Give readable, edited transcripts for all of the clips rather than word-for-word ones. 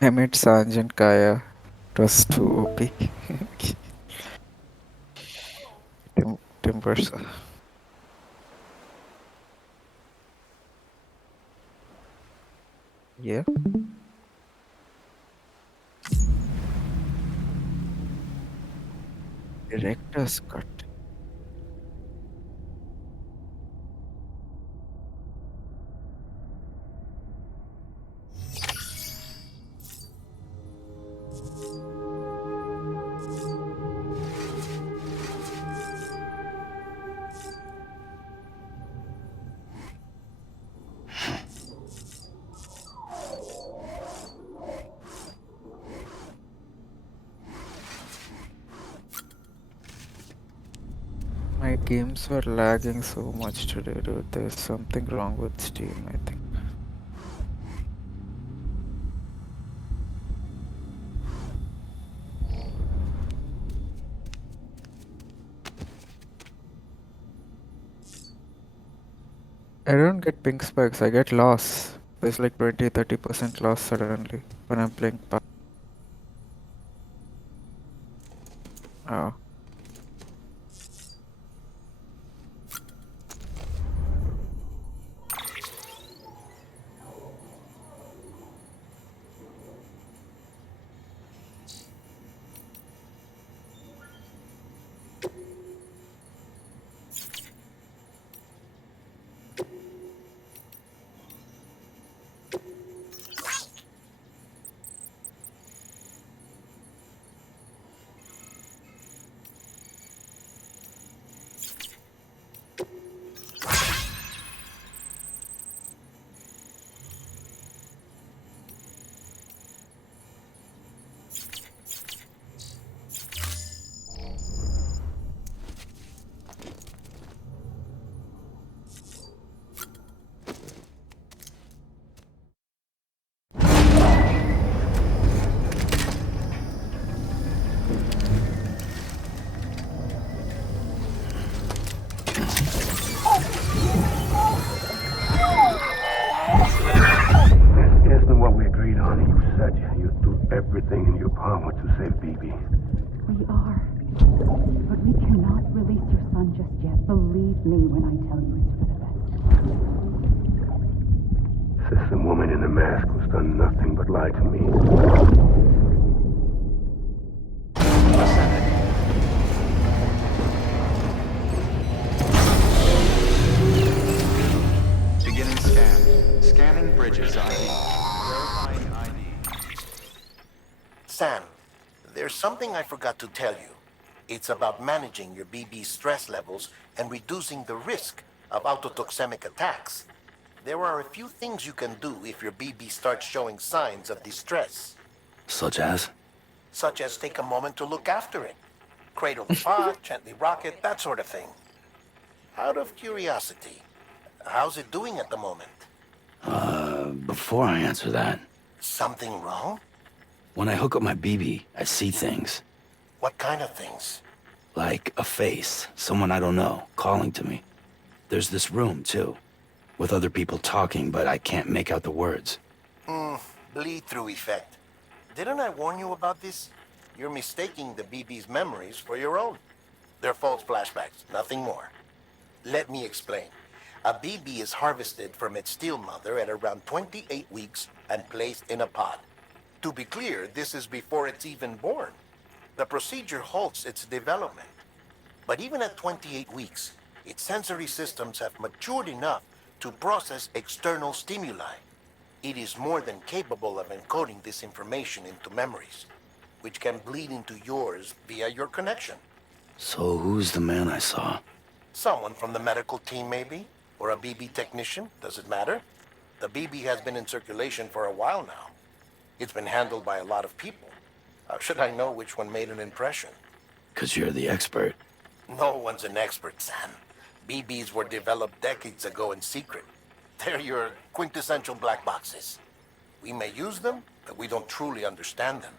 I met Sanj and Kaya. It was too OP. Timbers. Yeah. Director's cut. My games were lagging so much today, dude. There's something wrong with Steam, I think. I don't get pink spikes, I get loss. There's like 20-30% loss suddenly when I'm playing Oh. Isn't what we agreed on. You said you'd do everything in your power to save BB. We are. But we cannot release your son just yet. Believe me when I tell you it's for the best. System woman in the mask who's done nothing but lie to me. Beginning scan. Scanning bridges ID. Verifying ID. Sam, there's something I forgot to tell you. It's about managing your BB stress levels and reducing the risk of autotoxemic attacks. There are a few things you can do if your BB starts showing signs of distress. Such as? Such as take a moment to look after it. Cradle the pot, gently rock it, that sort of thing. Out of curiosity, how's it doing at the moment? Before I answer that, Something wrong? when I hook up my BB, I see things. What kind of things? Like a face, someone I don't know, calling to me. There's this room, too, with other people talking, but I can't make out the words. Bleed-through effect. Didn't I warn you about this? You're mistaking the BB's memories for your own. They're false flashbacks, nothing more. Let me explain. A BB is harvested from its steel mother at around 28 weeks and placed in a pod. To be clear, this is before it's even born. The procedure halts its development. But even at 28 weeks, its sensory systems have matured enough to process external stimuli. It is more than capable of encoding this information into memories, which can bleed into yours via your connection. So who's the man I saw? Someone from the medical team, maybe? Or a BB technician? Does it matter? The BB has been in circulation for a while now. It's been handled by a lot of people. How should I know which one made an impression? 'Cause you're the expert. No one's an expert, Sam. BBs were developed decades ago in secret. They're your quintessential black boxes. We may use them, but we don't truly understand them.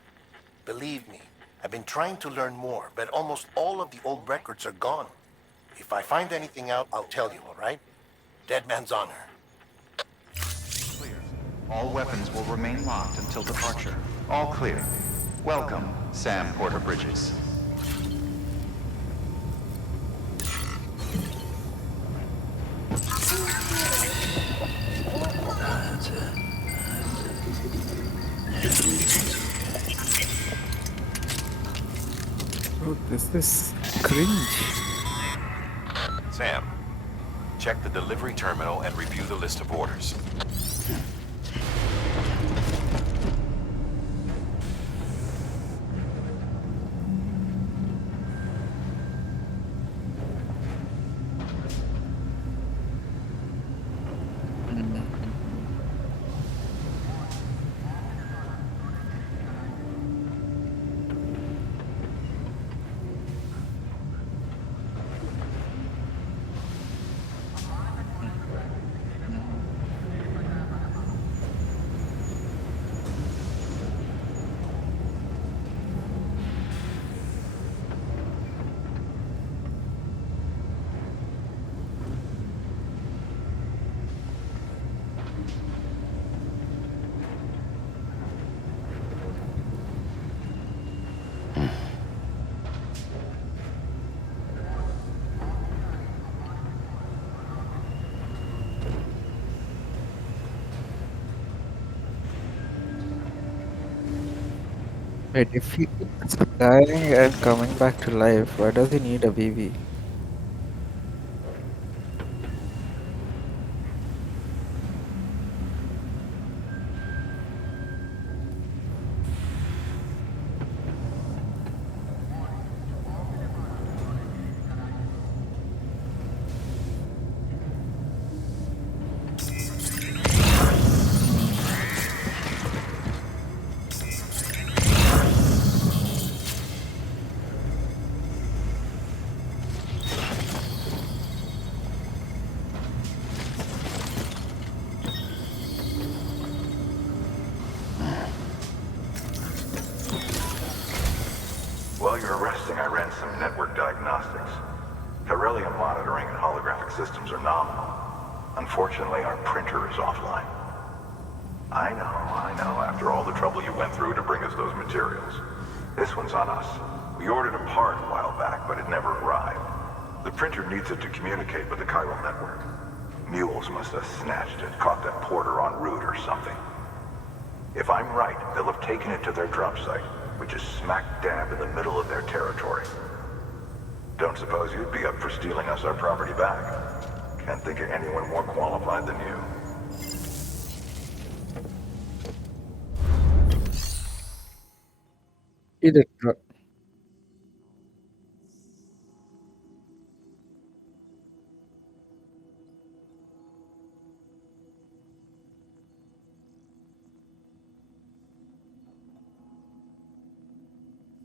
Believe me, I've been trying to learn more, but almost all of the old records are gone. If I find anything out, I'll tell you, all right? Dead man's honor. Clear. All weapons will remain locked until departure. All clear. Welcome, Sam Porter Bridges. That's it. Oh, this is cringe. Sam, check the delivery terminal and review the list of orders. Wait, if he is dying and coming back to life, why does he need a BB? While you're resting, I ran some network diagnostics. Beryllium monitoring and holographic systems are nominal. Unfortunately, our printer is offline. I know, after all the trouble you went through to bring us those materials. This one's on us. We ordered a part a while back, but it never arrived. The printer needs it to communicate with the chiral network. Mules must have snatched it, caught that porter en route or something. If I'm right, they'll have taken it to their drop site, which is smack dab in the middle of their territory. Don't suppose you'd be up for stealing us our property back? Can't think of anyone more qualified than you. He did not.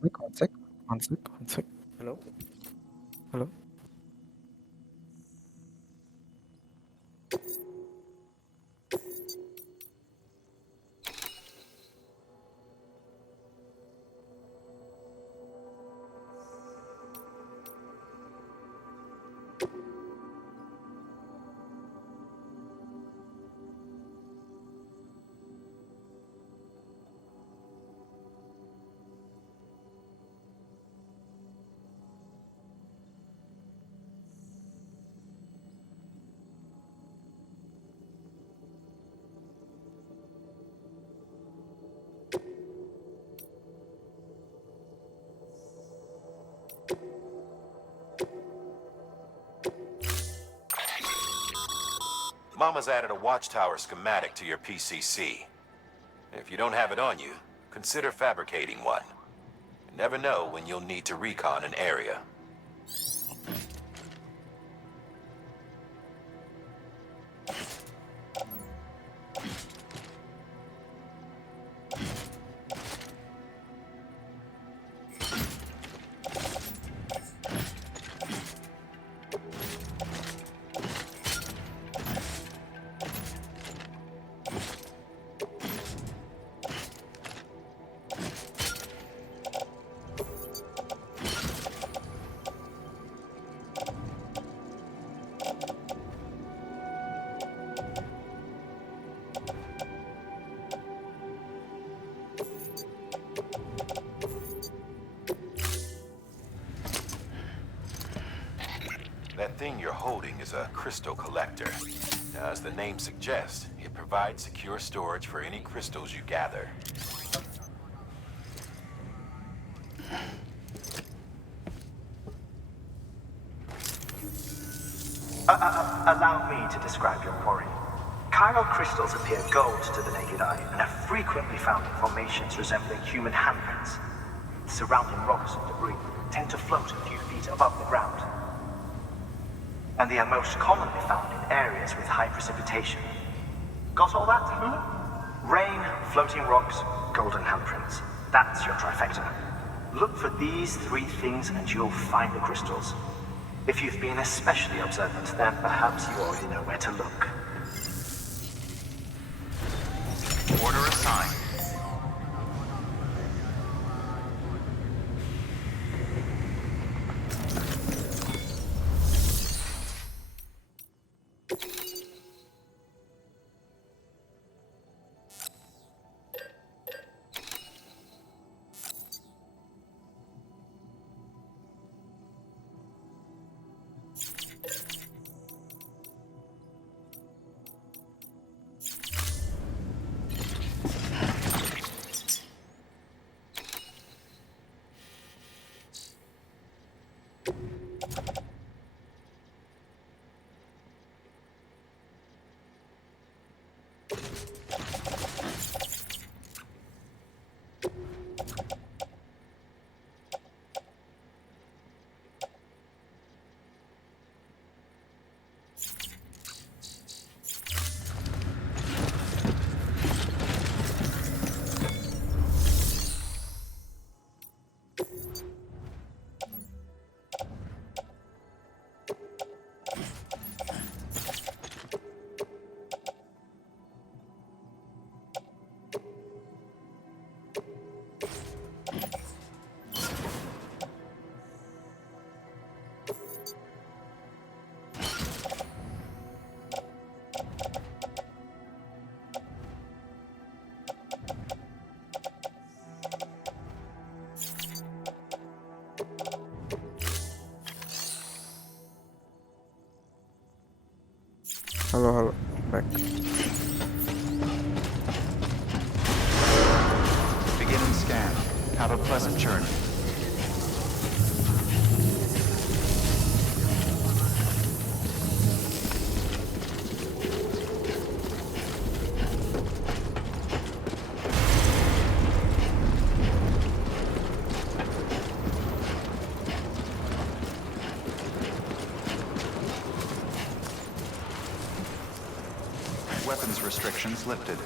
Wait, one sec. One sec. One sec. Hello? Hello? Mama's added a watchtower schematic to your PCC. If you don't have it on you, consider fabricating one. You never know when you'll need to recon an area. thing you're holding is a crystal collector. Now, as the name suggests, it provides secure storage for any crystals you gather. Allow me to describe your quarry. Chiral crystals appear gold to the naked eye and are frequently found in formations resembling human handprints. Surrounding rocks and debris tend to float a few feet above the ground. And they are most commonly found in areas with high precipitation. Got all that? Rain, floating rocks, golden handprints. That's your trifecta. Look for these three things and you'll find the crystals. If you've been especially observant, then perhaps you already know where to look. Order assigned. Hello, hello. Back. Beginning scan. Have a pleasant journey. Weapons restrictions lifted.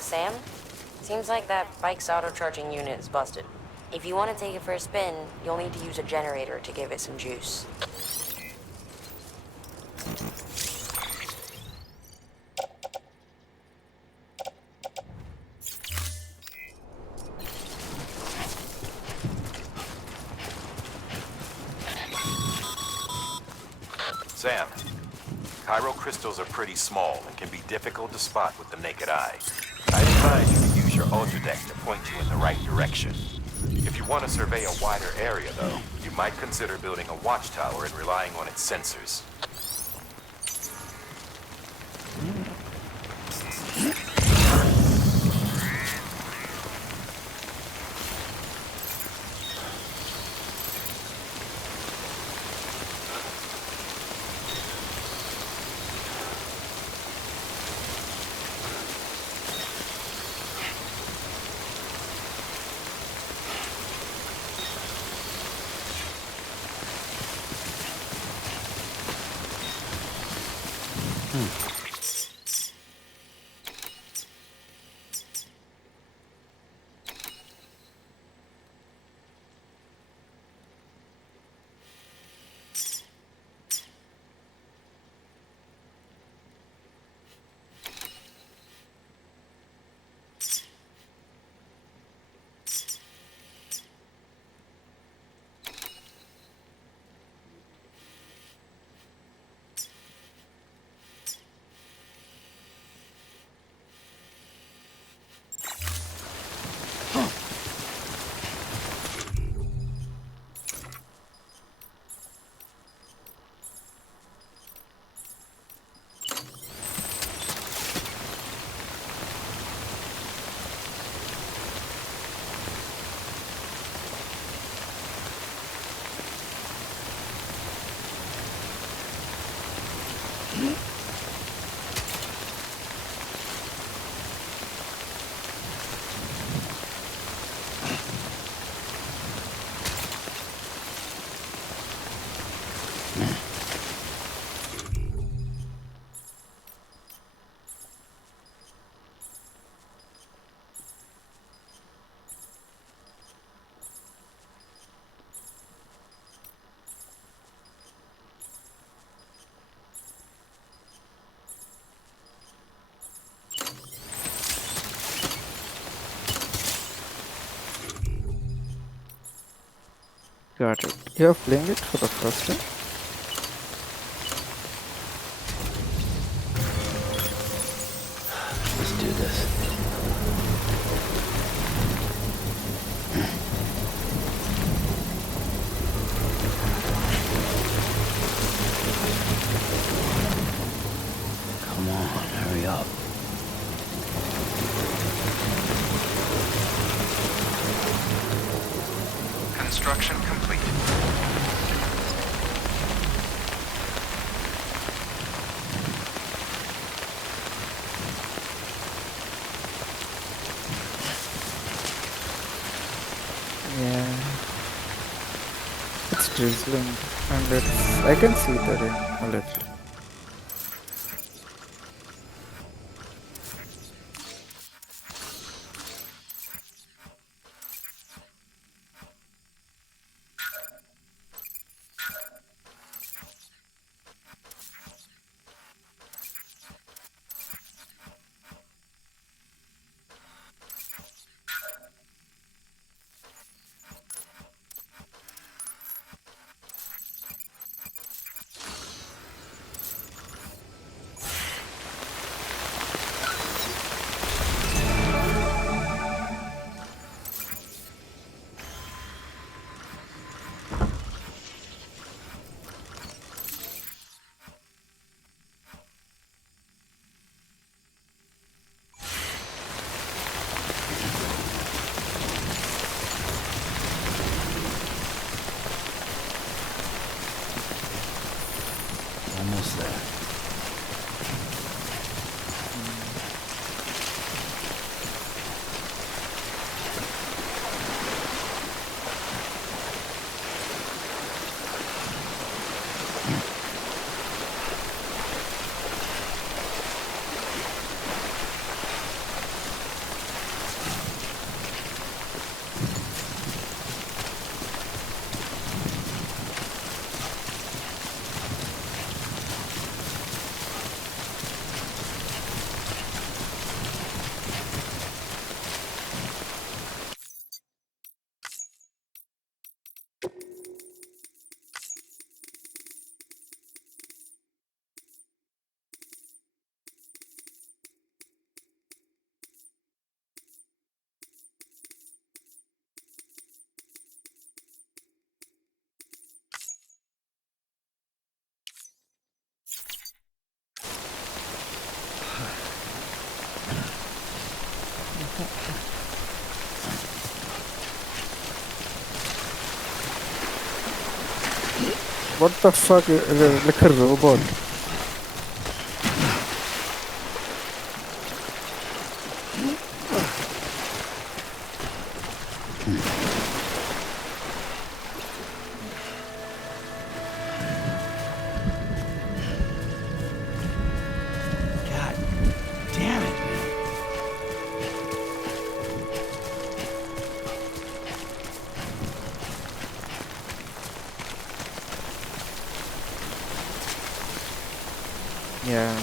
Sam? Seems like that bike's auto-charging unit is busted. If you want to take it for a spin, you'll need to use a generator to give it some juice. Sam, chiral crystals are pretty small and can be difficult to spot with the naked eye. I advise you to use your ultradeck to point you in the right direction. If you want to survey a wider area, though, you might consider building a watchtower and relying on its sensors. Got it. You're playing it for the first time? Let's do this. Come on, hurry up. Construction complete. Yeah. It's drizzling and I can see the rain a little. Almost there. What the fuck? Like a robot. God damn it, man. Yeah.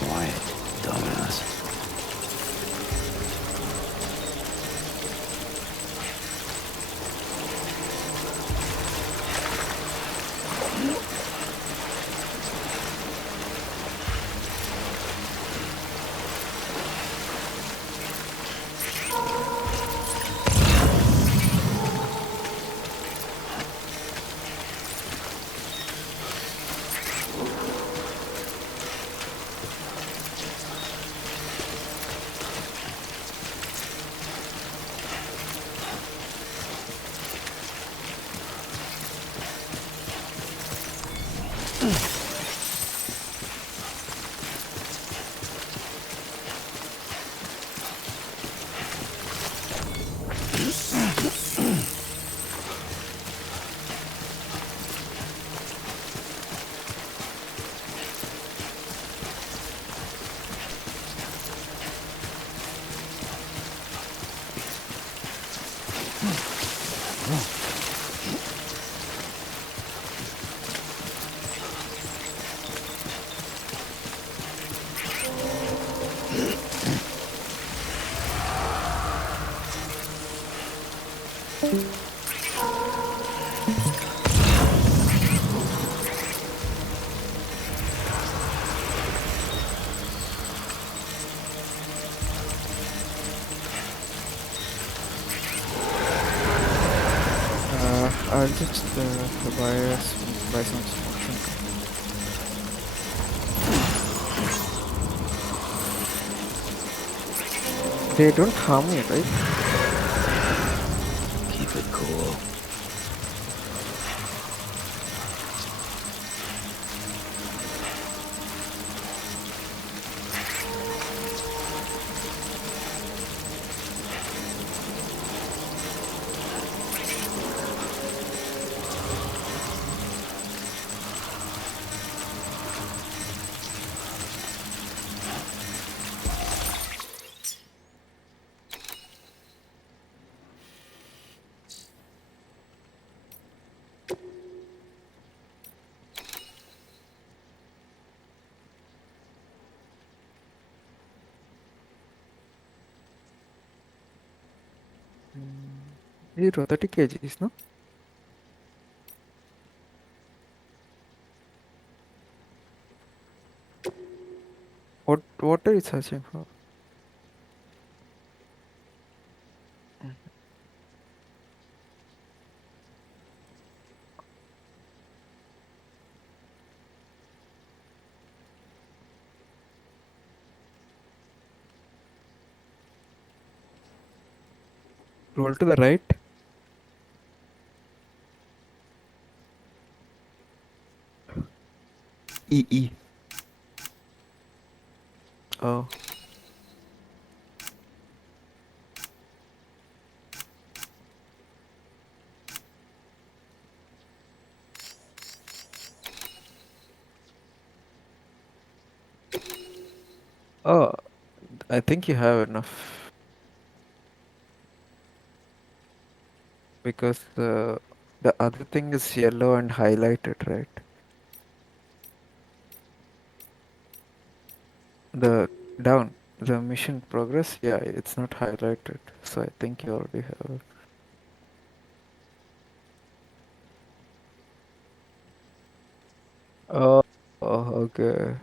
Quiet, dumbass. I'll just buy some smokes and come. They don't harm me, right? Keep it cool. Mm, 30 kgs, no? What are you searching for? Roll to the right. E. Oh. Oh, I think you have enough because The other thing is yellow and highlighted, right? The down, the mission progress, yeah, it's not highlighted. So I think you already have it. Oh, okay.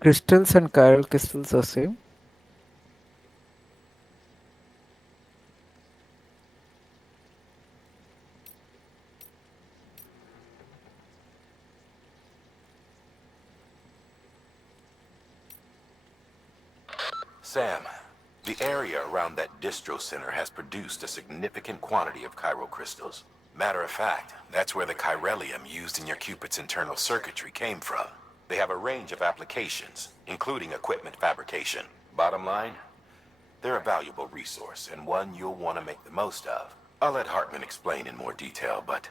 Crystals and chiral crystals are same? Sam, the area around that distro center has produced a significant quantity of chiral crystals. Matter of fact, that's where the chiralium used in your Cupid's internal circuitry came from. They have a range of applications, including equipment fabrication. Bottom line, they're a valuable resource and one you'll want to make the most of. I'll let Hartman explain in more detail, but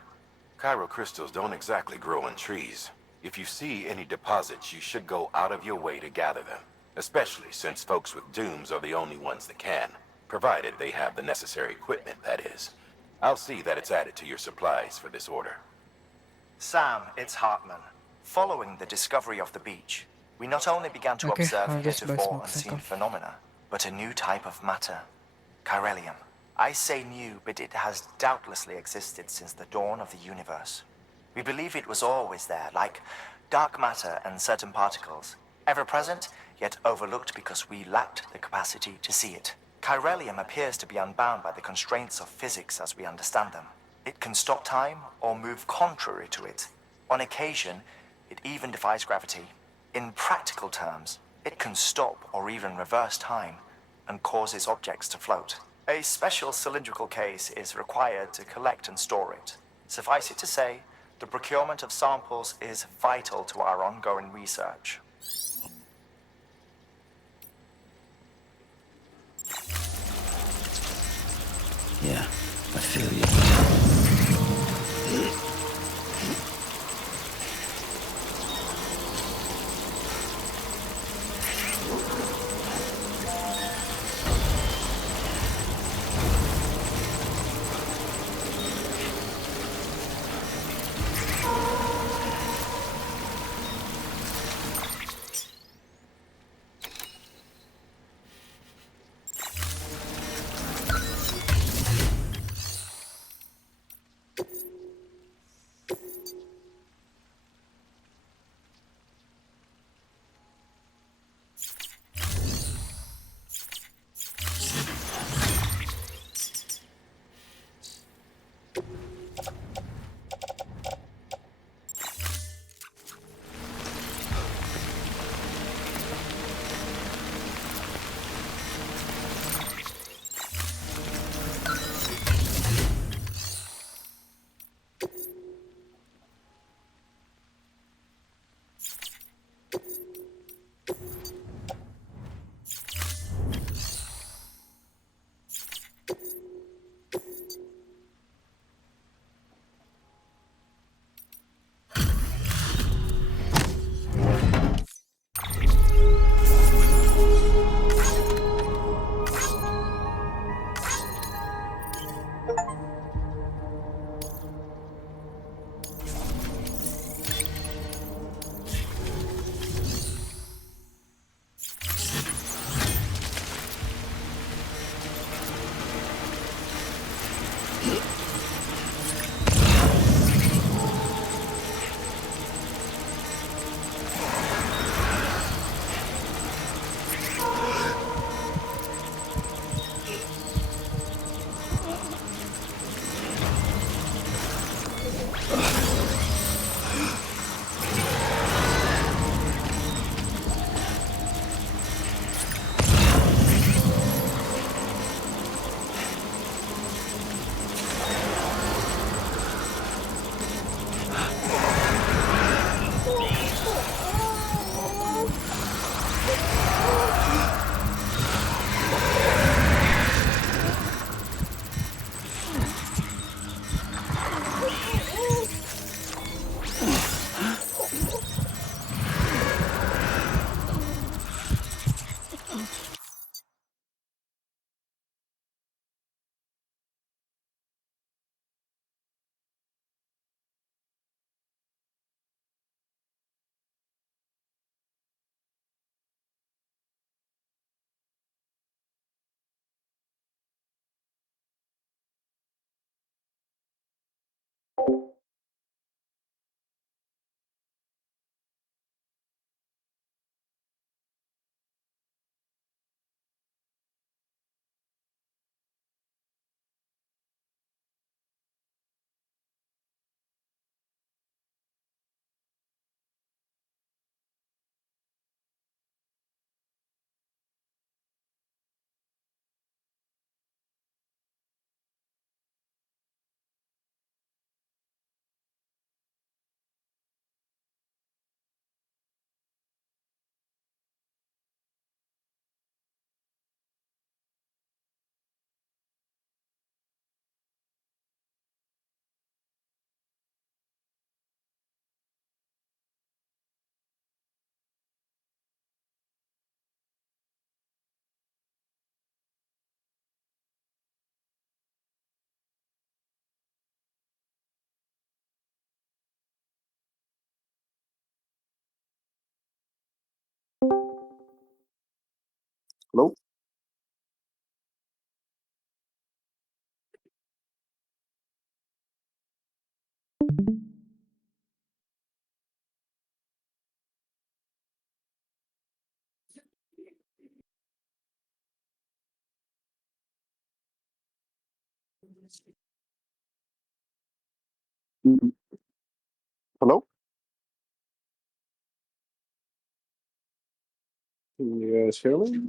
chiral crystals don't exactly grow on trees. If you see any deposits, you should go out of your way to gather them, especially since folks with dooms are the only ones that can, provided they have the necessary equipment, that is. I'll see that it's added to your supplies for this order. Sam, it's Hartman. Following the discovery of the beach, we not only began to Okay, observe I'll just buy heretofore smokes and unseen come. phenomena, but a new type of matter. Chiralium. I say new, but it has doubtlessly existed since the dawn of the universe. We believe it was always there, like dark matter and certain particles, ever present, yet overlooked because we lacked the capacity to see it. Chiralium appears to be unbound by the constraints of physics as we understand them. It can stop time or move contrary to it. On occasion, it even defies gravity. In practical terms, it can stop or even reverse time and causes objects to float. A special cylindrical case is required to collect and store it. Suffice it to say, the procurement of samples is vital to our ongoing research. Yeah, I feel you. Hello? Mm, Hello? Can you guys hear me?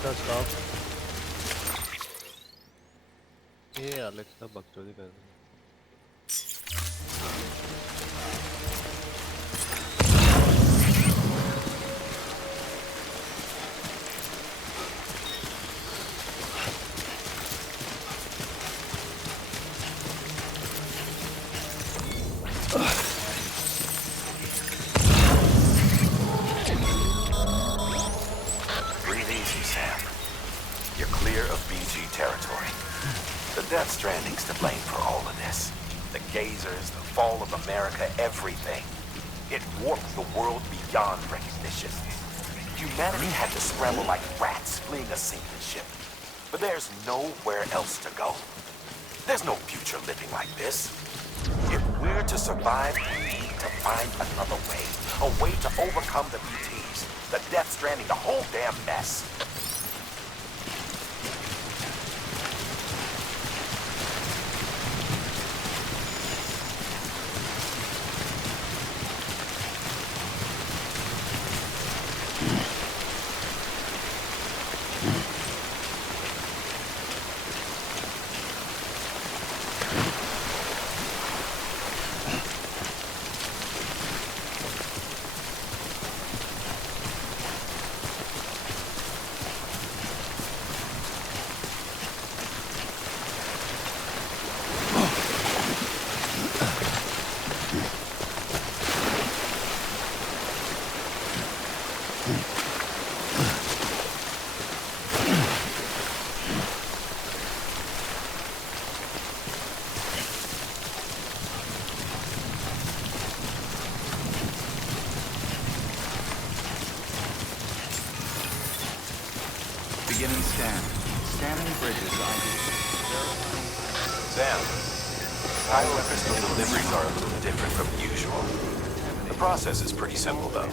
Alexa stop. ये Alexa बकचोदी कर रही है. Breathe easy, Sam. You're clear of BG territory. The Death Stranding's to blame for all of this. The gazers, the fall of America, everything. It warped the world beyond recognition. Humanity had to scramble like rats fleeing a sinking ship. But there's nowhere else to go. There's no future living like this. If we're to survive, we need to find another way. A way to overcome the BTs, the Death Stranding, the whole damn mess. Beginning scan. Scanning bridges ID. Sam, crystal deliveries are a little different from usual. The process is pretty simple, though.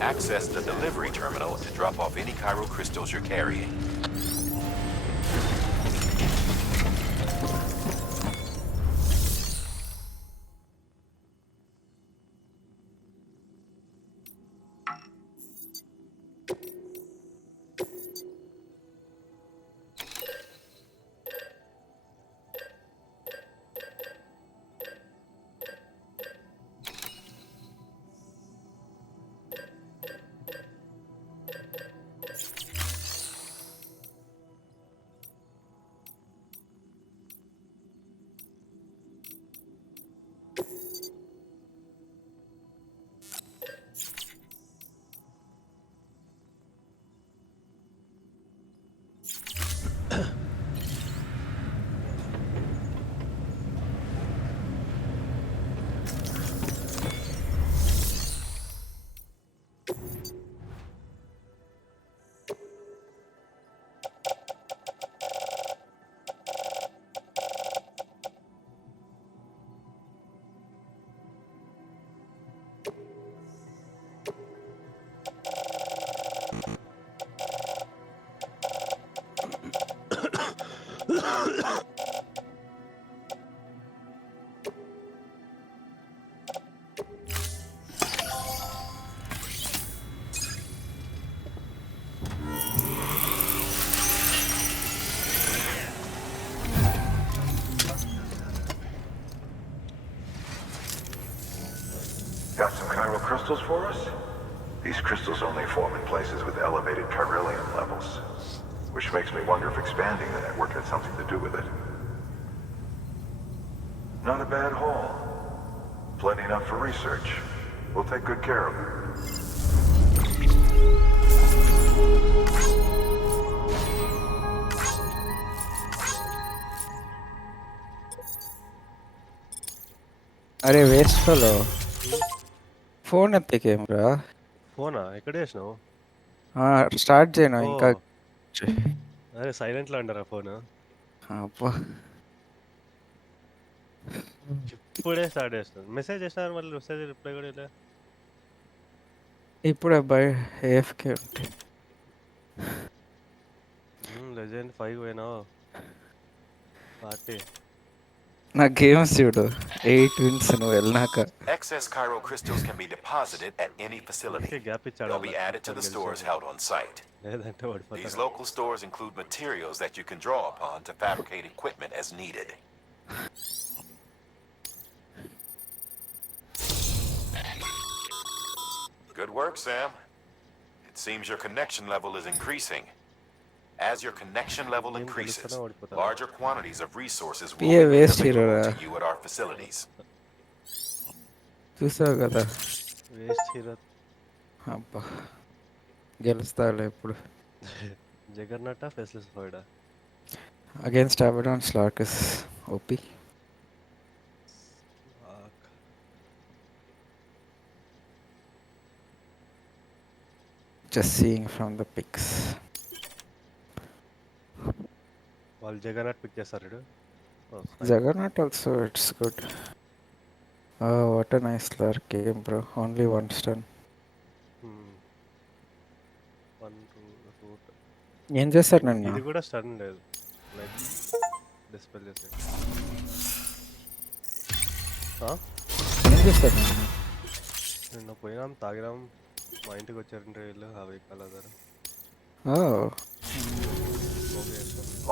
Access the delivery terminal to drop off any crystals you're carrying. Got some crystals for us? These crystals only form in places with elevated chiralium levels, which makes me wonder if expanding the network had something to do with it. Not a bad haul. Plenty enough for research. We'll take good care of it. అరే waste fellow phone ఎత్తికేం రా ఫోనా ఎక్కడ చేసినావు? Start చేయను ఓ ఇంకా అరే సైలెంట్లో అంటారా ఫోన్? అబ్బా ఇప్పుడే స్టార్ట్ చేస్తాను. మెసేజ్ చేసినారు మళ్ళీ మెసేజ్ రిప్లై కూడా ఇలా. ఇప్పుడు అబ్బాయి ఏఎఫ్కే ఉంటే లెజెండ్ 5 పోయినావు పార్టీ. నా గేమ్స్ చూడు 8 విన్స్ నువ్వు వెళ్ళినాక. Excess Cairo crystals can be deposited at any facility. అందుకే గ్యాప్ ఇచ్చి They'll ఆడాలి be added to the stores గెలిచేది. held on site. లేదంటే These ఓడిపోతారు. local stores include materials that you can draw upon to fabricate equipment as needed. Good work, Sam. It seems your connection level is increasing. As your connection level increases, larger quantities of resources will PA be made waste available hero. to you at our facilities. చూసావు కదా. Waste hero. అబ్బా గెలుస్తాలే ఇప్పుడు. Juggernaut Faceless Void. Against Abaddon Slark is OP. Just seeing from the pics. వాళ్ళు Juggernaut pick చేస్తారు. Juggernaut also, it's good. Oh, what a nice Lark game, bro. Only one stun. ఏం చేశారు నన్ను? ఇది కూడా స్టన్ లేదు. లైక్ డిస్పెల్ చేసే. ఏం చేశారు నన్ను? నిన్న పోయినాం, తాగినాం, మా ఇంటికి వచ్చారంటే వీళ్ళు అవి కలదరు.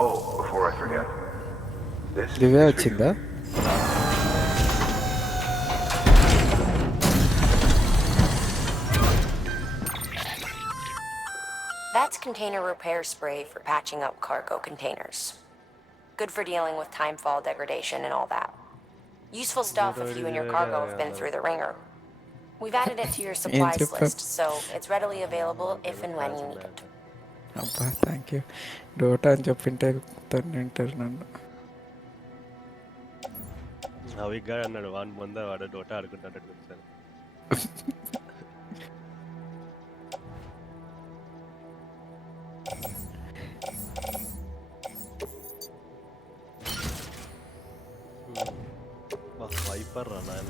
Oh, before I forget. దివ్య వచ్చిందా? That's container repair spray for patching up cargo containers. Good for dealing with timefall degradation and all that. Useful stuff if you and your cargo have been through the ringer. We've added it to your supplies list, so it's readily available if and when you need it. అబ్బా thank you. డోటా అని చెప్పింటే తింటారు నన్ను. అవిగా అన్నాడు van ముందే వాడు డోటా ఆడుకుంటాడు. Wiper రా నాయన.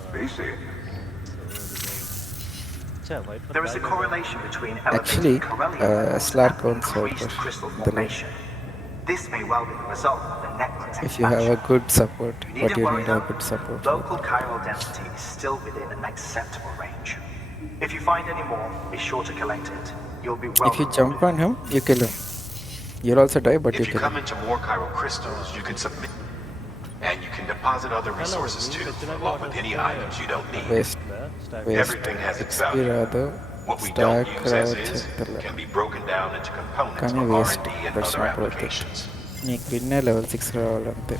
There is a correlation between Actually, elevated Corellium Slark and owns increased Viper. crystal formation. This may well be the result of the network's If you have a expansion. good support, You but needn't you worry need a though. good support. Local chiral density is still within an acceptable range. If you find any more, be sure to collect it. You'll be well If you jump on him, you kill him. You'll also die, but If you you kill come him. into more Cairo crystals, you can submit. And you can deposit other resources too, along with any items you don't need. Waste. Everything has its XP value. రాదు. What we don't Stack use as రావచ్చు. is can be broken down into components కానీ of waste. R&D and that's other not worth it. applications. నీకు విన్నే level 6 రావాలంతే.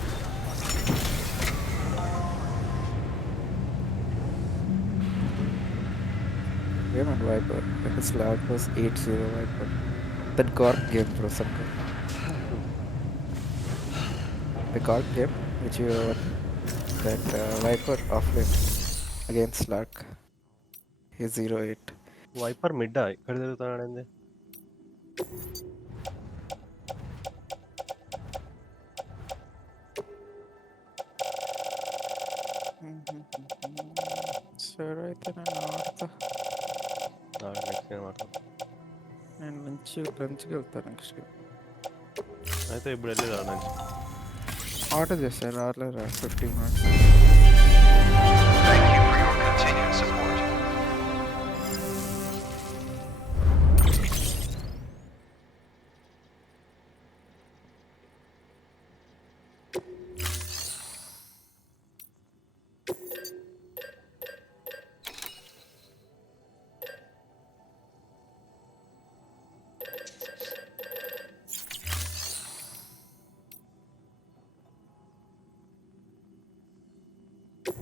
ఏమండి Viper slot was 8-0 Viper. That గార్క్ game bro సమ్గా. The God game which you that Viper offlane against Slark. He's 0-8. Viper mid ఇక్కడ తిరుగుతున్నాడండి. సరే అయితే నేను ఆడతా. నెక్స్ట్ గేమ్ ఆడతాం. నేను లంచ్కి వెళ్తాను నెక్స్ట్ గేమ్. అయితే ఇప్పుడు వెళ్ళి లంచ్ ఆర్డర్ చేశారు రాలేరా 15 minutes. Thank you for your continued support.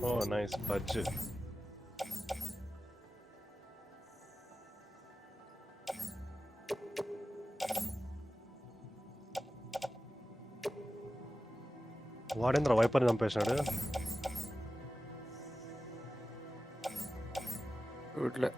Oh nice బడ్జ్. వాడేంద్ర వైపర్ చంపేసినాడు. గుడ్లే.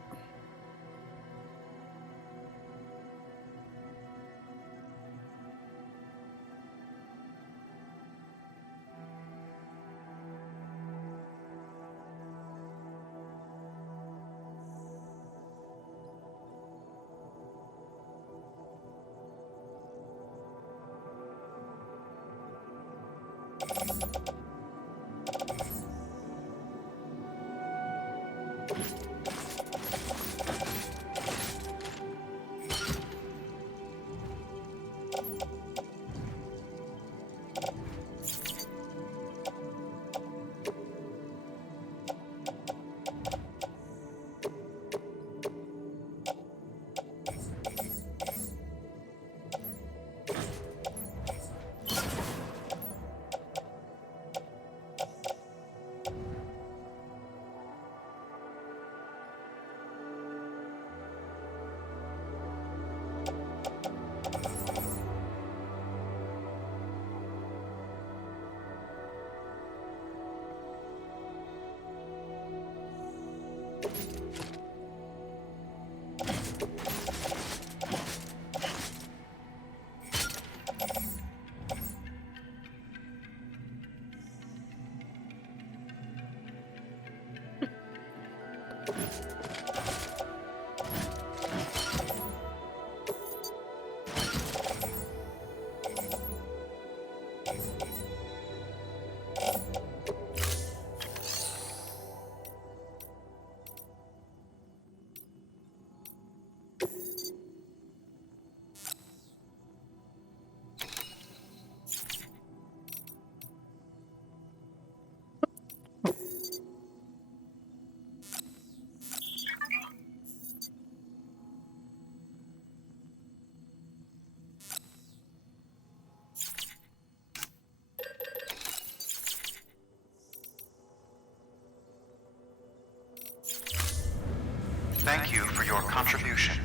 contribution.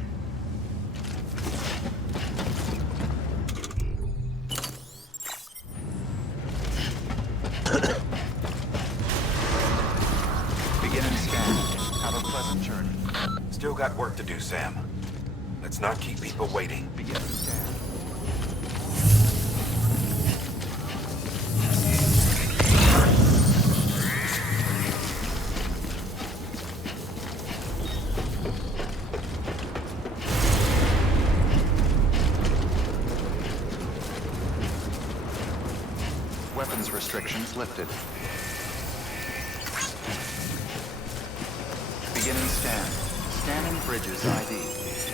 Beginning scan. Have a pleasant journey. Still got work to do, Sam. Let's not keep people waiting. Beginning scan. Weapons restrictions lifted. Beginning scan. Scanning bridges ID.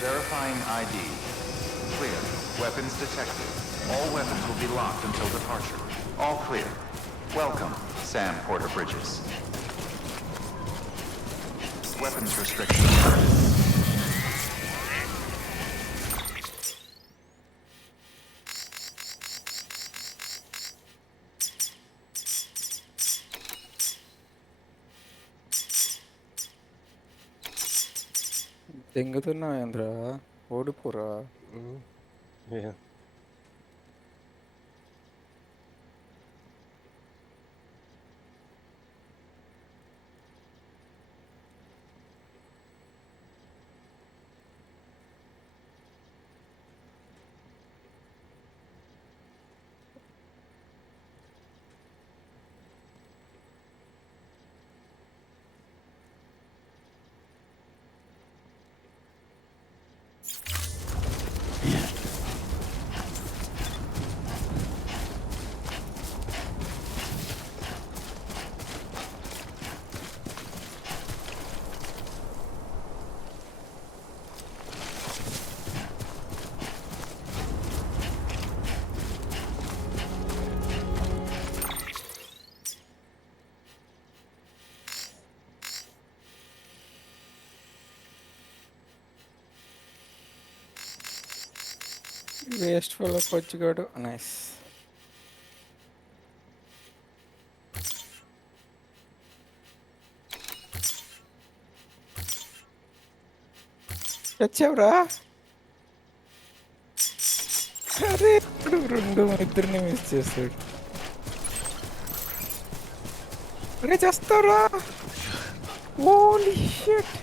Verifying ID. Clear. Weapons detected. All weapons will be locked until departure. All clear. Welcome, Sam Porter Bridges. Weapons restrictions lifted. తెంగుతున్నావు ఏంద్రా ఓడిపోరా. Yeah. Waste full పొచ్చిగాడు. Nice. తెచ్చావురా. అరే ఇప్పుడు ఇద్దరిని miss చేస్తాడు. అరే చేస్తారా. Holy shit.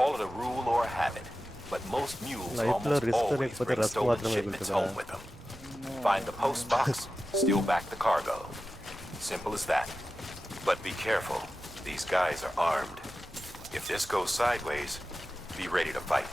Call it a rule or a habit, but most mules Life lo almost risk always లేకపోతే bring రస్క్ stolen మాత్రమే shipments మిగులుతుందా? home with them. Find the post box, steal back the cargo. Simple as that. But be careful. These guys are armed. If this goes sideways, be ready to fight.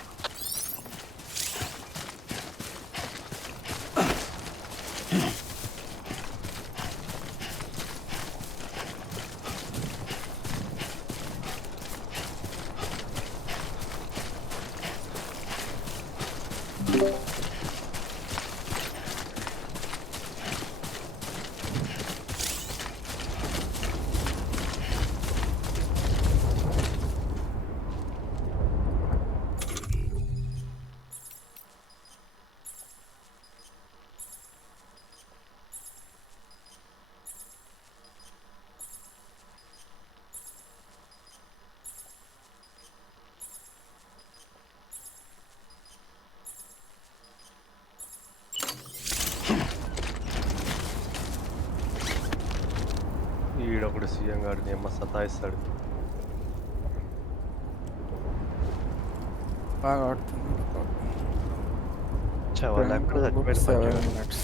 ఈడొకడు CM గాడిని అమ్మ సతాయిస్తాడు. బాగా ఆడుతుంది. వాళ్ళు ఎక్కడ చచ్చిపోయాడు 7 పక్కన. minutes.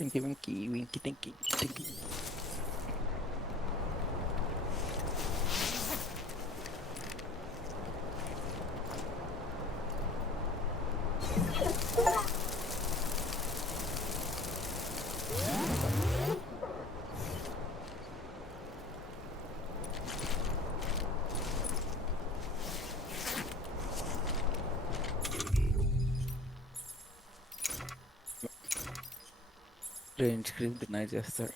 Tinky winky, winky tinky, tinky. Range screen deny చేస్తాడు.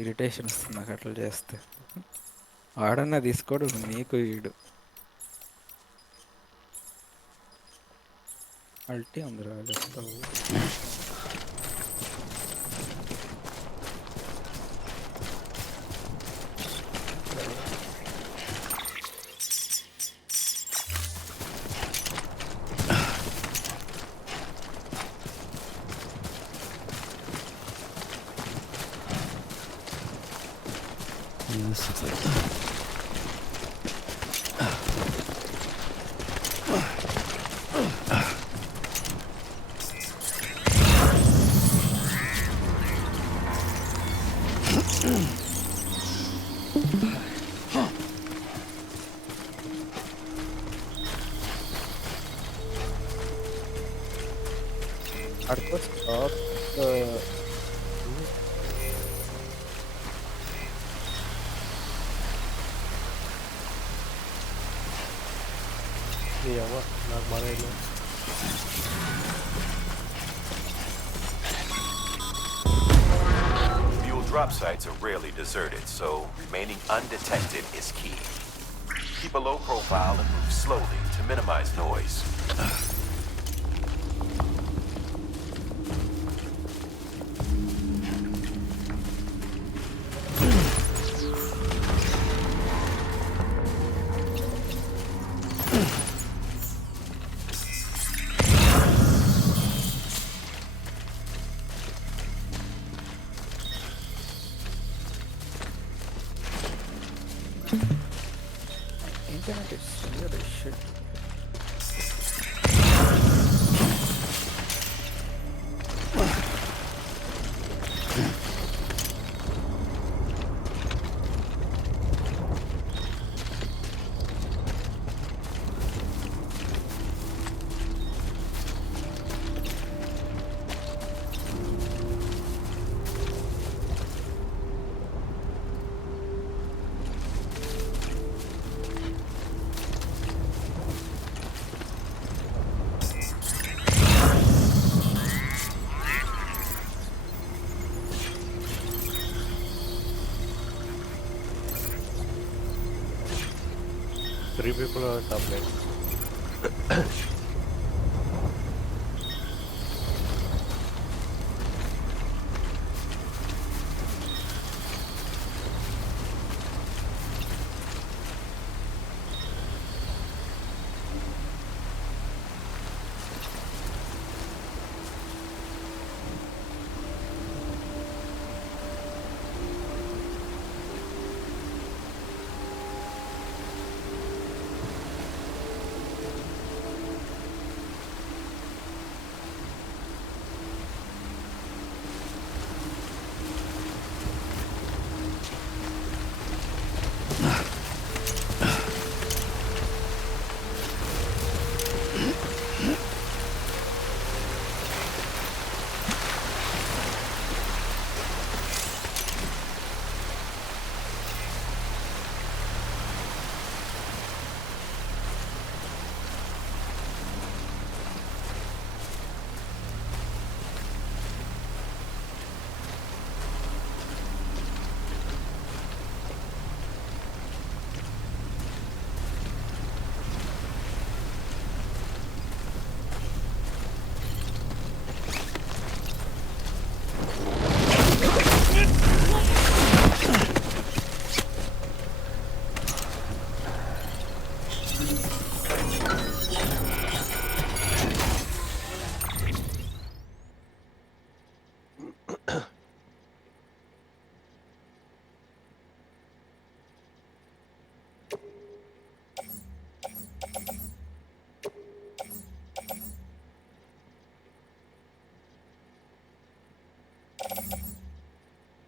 ఇరిటేషన్ వస్తుంది నాకు అట్లా చేస్తే. ఆడన్నా తీసుకోడు, నీకు ఈడు. అల్టీ ఉంది రాజేస్తావు. This looks like... Hardcore stop. నీ అవ్వ నాకు బాగా ఇలా Fuel drop sites are rarely deserted, so remaining undetected is key. Keep a low profile and move slowly to minimize noise. Internet is really shit. Three people are top lane.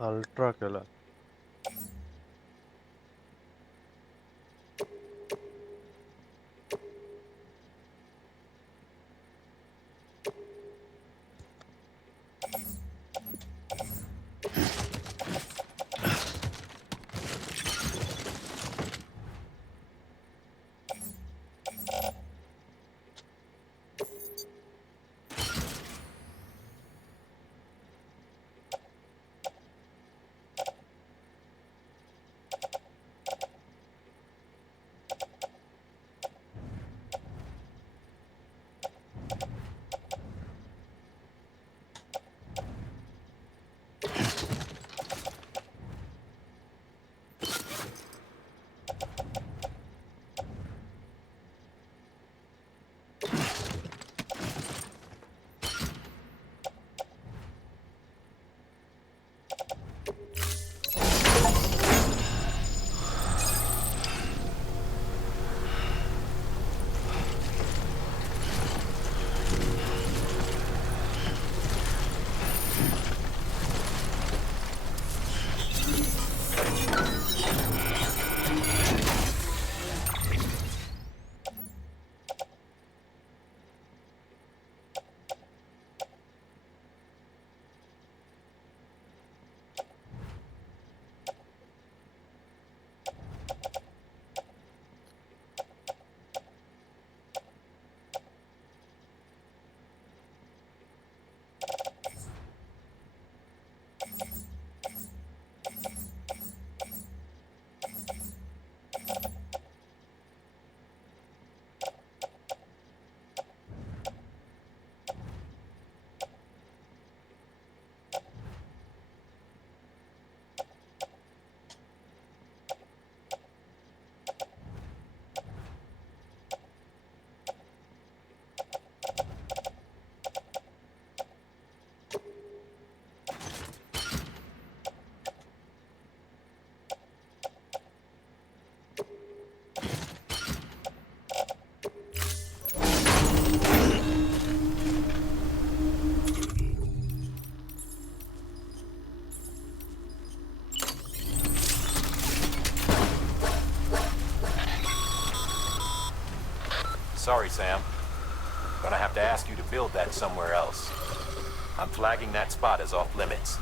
Ultra colour Sorry, Sam. Gonna have to ask you to build that somewhere else. I'm flagging that spot as off limits.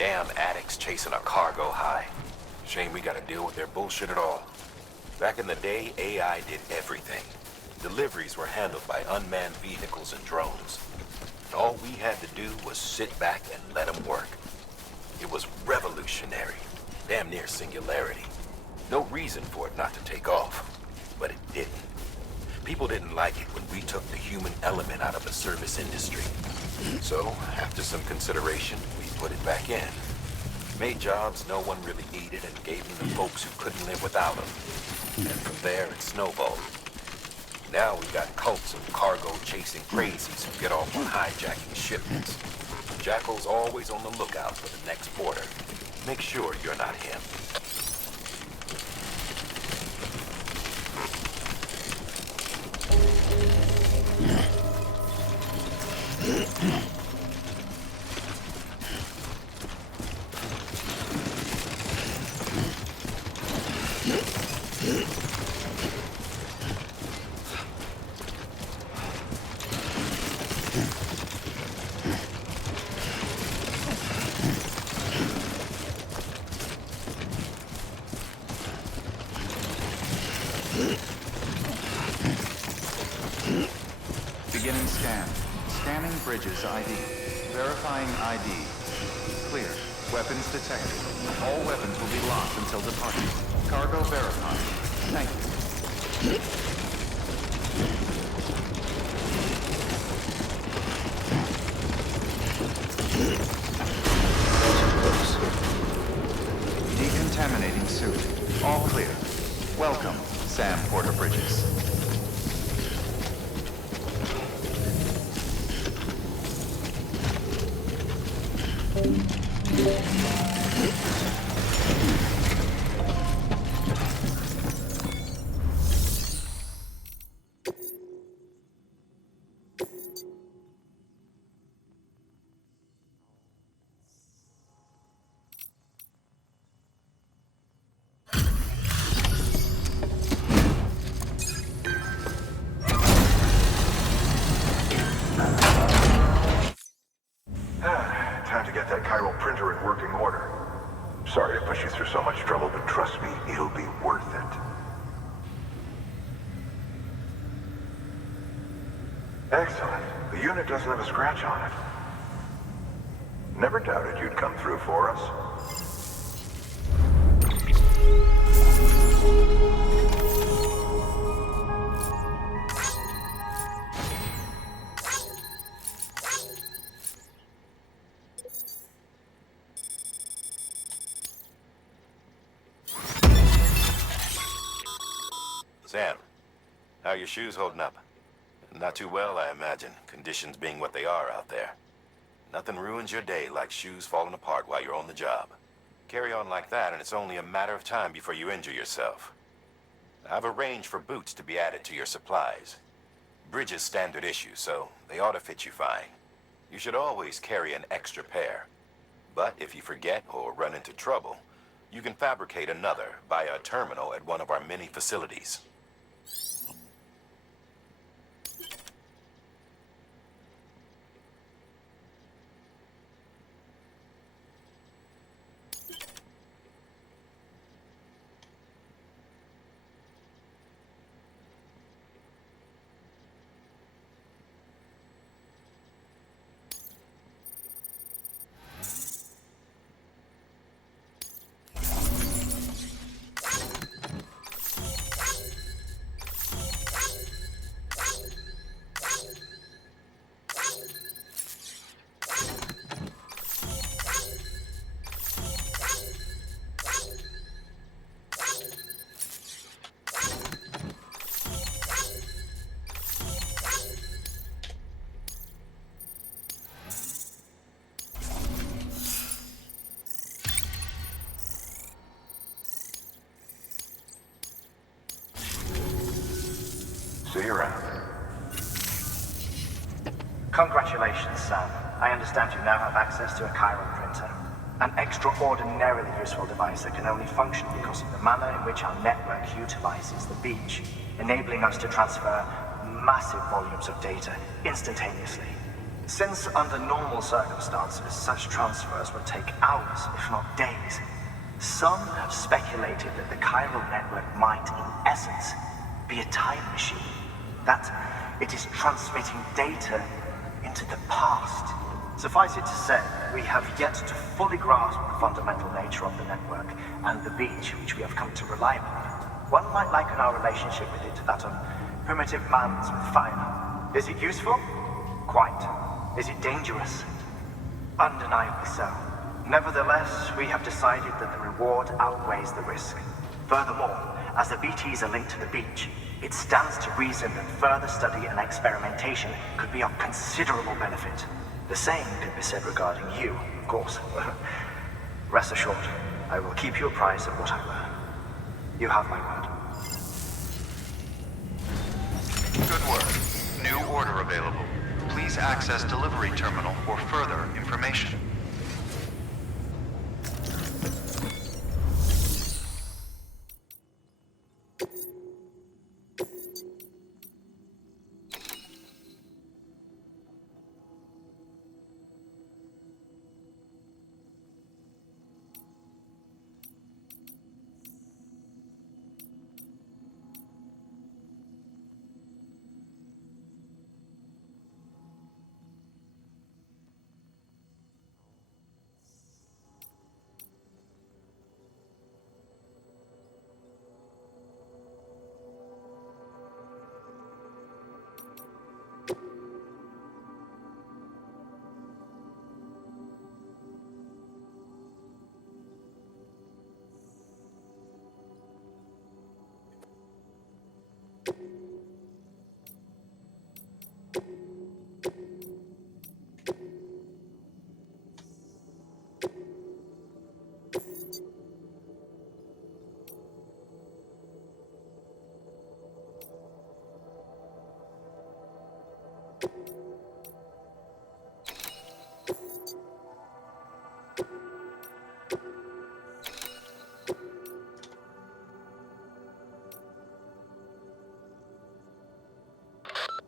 Damn addicts chasing a cargo high. Shame we gotta deal with their bullshit at all. Back in the day, AI did everything. Deliveries were handled by unmanned vehicles and drones. All we had to do was sit back and let them work. It was revolutionary. Damn near singularity. No reason for it not to take off. But it didn't. People didn't like it when we took the human element out of the service industry. So, after some consideration, we put it back in. Made jobs no one really needed and gave them to folks who couldn't live without them. And from there, it snowballed. Now we got cults of cargo-chasing crazies who get off on hijacking shipments. Jackal's always on the lookout for the next border. Make sure you're not him. Beginning scan. Scanning bridges ID. Verifying ID. Clear. Weapons detected. All weapons will be locked until departure. Cargo verified. Thank you. Decontaminating suit. All clear. Welcome, Sam Porter Bridges. Time to get that chiral printer in working order. Sorry to push you through so much trouble, but trust me, it'll be worth it. Excellent. The unit doesn't have a scratch on it. Never doubted you'd come through for us. Sam, how are your shoes holding up? Not too well, I imagine, conditions being what they are out there. Nothing ruins your day like shoes falling apart while you're on the job. Carry on like that and it's only a matter of time before you injure yourself. I've arranged for boots to be added to your supplies. Bridges standard issue, so they ought to fit you fine. You should always carry an extra pair. But if you forget or run into trouble, you can fabricate another via a terminal at one of our many facilities. See you around. Congratulations, Sam. I understand you now have access to a chiral printer. An extraordinarily useful device that can only function because of the manner in which our network utilizes the beach, enabling us to transfer massive volumes of data instantaneously. Since under normal circumstances, such transfers would take hours, if not days, some have speculated that the chiral network might, in essence, be a time machine. That it is transmitting data into the past. Suffice it to say, we have yet to fully grasp the fundamental nature of the network and the beach which we have come to rely upon. One might liken our relationship with it to that of primitive man's with fire. Is it useful? Quite. Is it dangerous? Undeniably so. Nevertheless, we have decided that the reward outweighs the risk. Furthermore, as the BTs are linked to the beach, it stands to reason that further study and experimentation could be of considerable benefit. The same could be said regarding you, of course. Rest assured, I will keep you apprised of what I learn. You have my word. Good work. New order available. Please access delivery terminal for further information.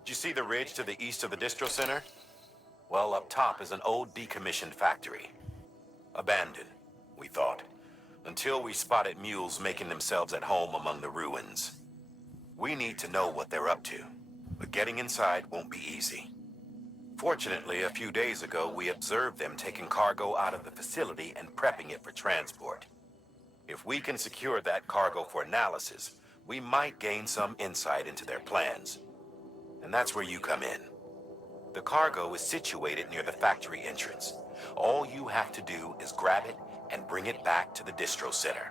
Did you see the ridge to the east of the distro center? Well, up top is an old decommissioned factory. Abandoned, we thought, until we spotted mules making themselves at home among the ruins. We need to know what they're up to, but getting inside won't be easy. Fortunately, a few days ago, we observed them taking cargo out of the facility and prepping it for transport. If we can secure that cargo for analysis, we might gain some insight into their plans. And that's where you come in. The cargo is situated near the factory entrance. All you have to do is grab it and bring it back to the distro center.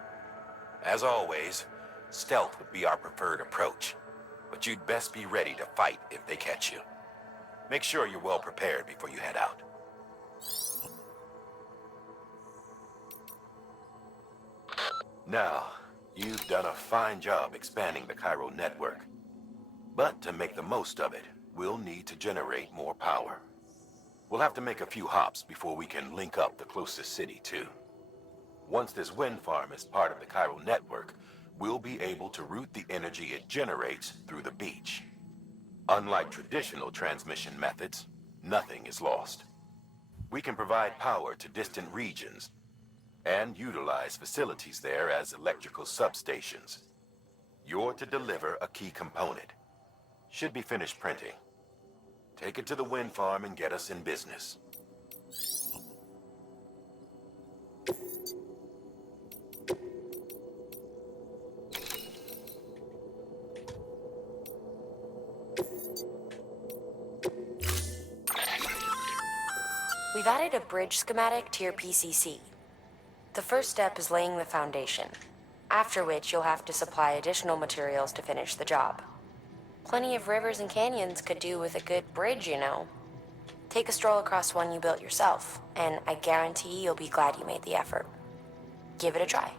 As always, stealth would be our preferred approach, but you'd best be ready to fight if they catch you. Make sure you're well prepared before you head out. Now, you've done a fine job expanding the chiral network. But to make the most of it, we'll need to generate more power. We'll have to make a few hops before we can link up the closest city, too. Once this wind farm is part of the chiral network, we'll be able to route the energy it generates through the beach. Unlike traditional transmission methods, nothing is lost. We can provide power to distant regions and utilize facilities there as electrical substations. You're to deliver a key component. Should be finished printing. Take it to the wind farm and get us in business. We've added a bridge schematic to your PCC. The first step is laying the foundation, after which you'll have to supply additional materials to finish the job. Plenty of rivers and canyons could do with a good bridge, you know. Take a stroll across one you built yourself, and I guarantee you'll be glad you made the effort. Give it a try.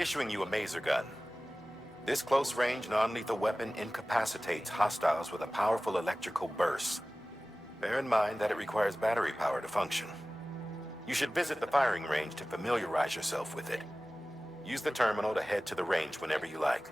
issuing you a maser gun. This close-range, non-lethal weapon incapacitates hostiles with a powerful electrical burst. Bear in mind that it requires battery power to function. You should visit the firing range to familiarize yourself with it. Use the terminal to head to the range whenever you like.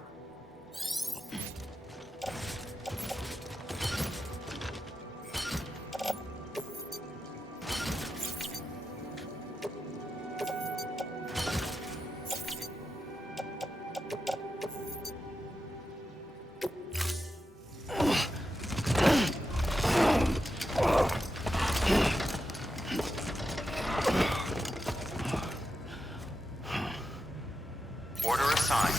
Order assigned.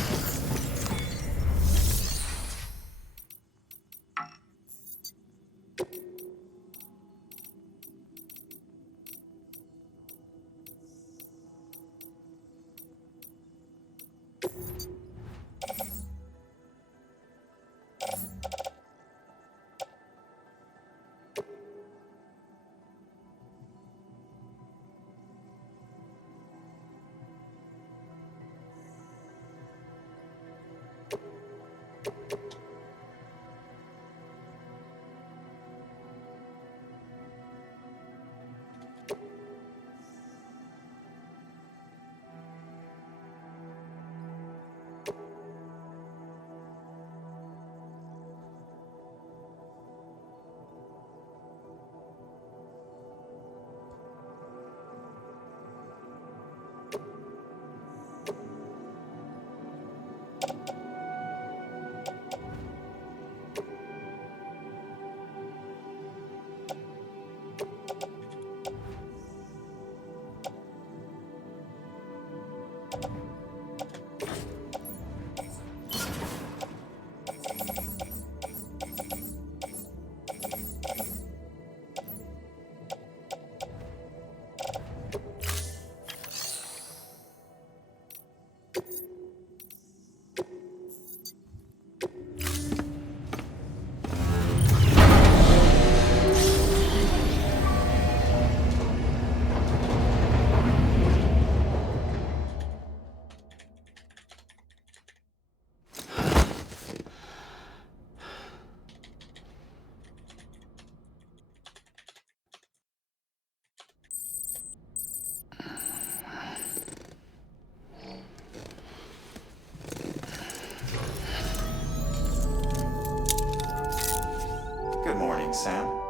Good morning, Sam.